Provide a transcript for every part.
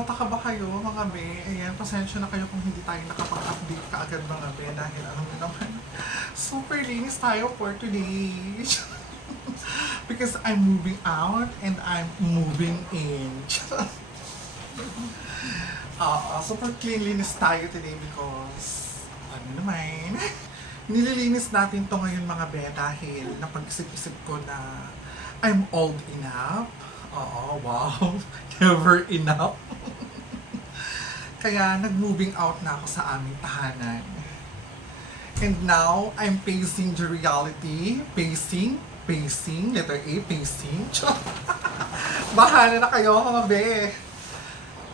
Nagtataka ba kayo mga be? Ayan, pasensya na kayo kung hindi tayo nakapag-update kaagad mga be dahil alam mo naman, super linis tayo for today. Because I'm moving out and I'm moving in. Super cleanliness tayo today because, ano naman, nililinis natin to ngayon mga be dahil napag-isip-isip ko na I'm old enough. Oo, wow. Never enough. Kaya nag-moving out na ako sa aming tahanan. And now, I'm facing the reality. Pacing, letter A, pacing. Bahala na kayo mga be.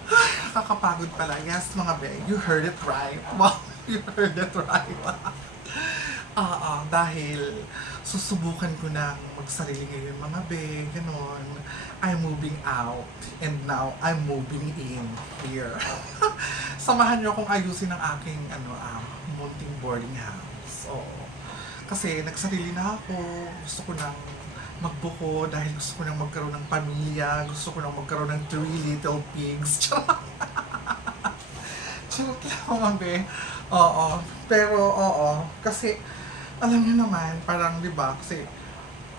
Ay, nakakapagod pala. Yes, mga be. You heard it right. Wow, you heard it right. Dahil susubukan ko ng magsarili ngayon mga be, ganon. I'm moving out and now I'm moving in here. Samahan niyo akong ayusin ang aking munting boarding house. Kasi nagsarili na ako, gusto ko nang magbuko dahil gusto ko nang magkaroon ng pamilya, gusto ko nang magkaroon ng 3 little pigs. Charot lang mga be. Pero kasi alam niyo naman, parang 'di ba, kasi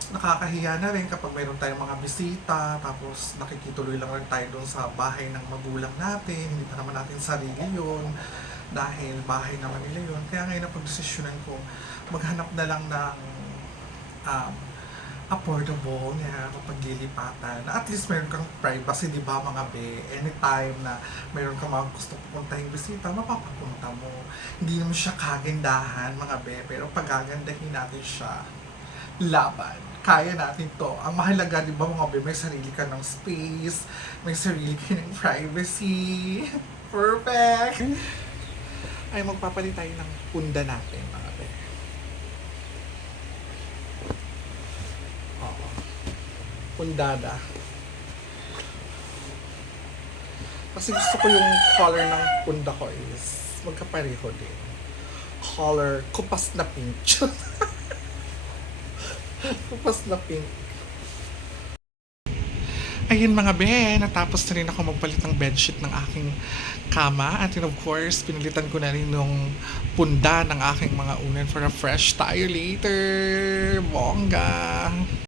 nakakahiya na rin kapag mayroon tayong mga bisita, tapos nakikituloy lang rin tayo doon sa bahay ng magulang natin, hindi pa naman natin sarili yun, dahil bahay naman nila yun. Kaya ngayon napag-desisyonan ko, maghanap na lang ng affordable na paglilipatan, na at least meron kang privacy, di ba mga be? Anytime na meron kang mga gusto pupuntahing bisita, mapapapunta mo. Hindi naman siya kagandahan mga be, pero pagagandahin natin siya, laban. Kaya natin to. Ang mahalaga, di ba mga be, may sarili ka ng space, may sarili ka ng privacy. Perfect! Ay, magpapalit tayo ng punda natin mga be. Pundada. Kasi gusto ko yung color ng punda ko is magkapareho din. Color, kupas na pink. Kupas na pink. Ayun mga be, natapos na rin ako magpalit ng bedsheet ng aking kama. At of course, pinalitan ko na rin yung punda ng aking mga unan for a fresh tayo later. Bongga!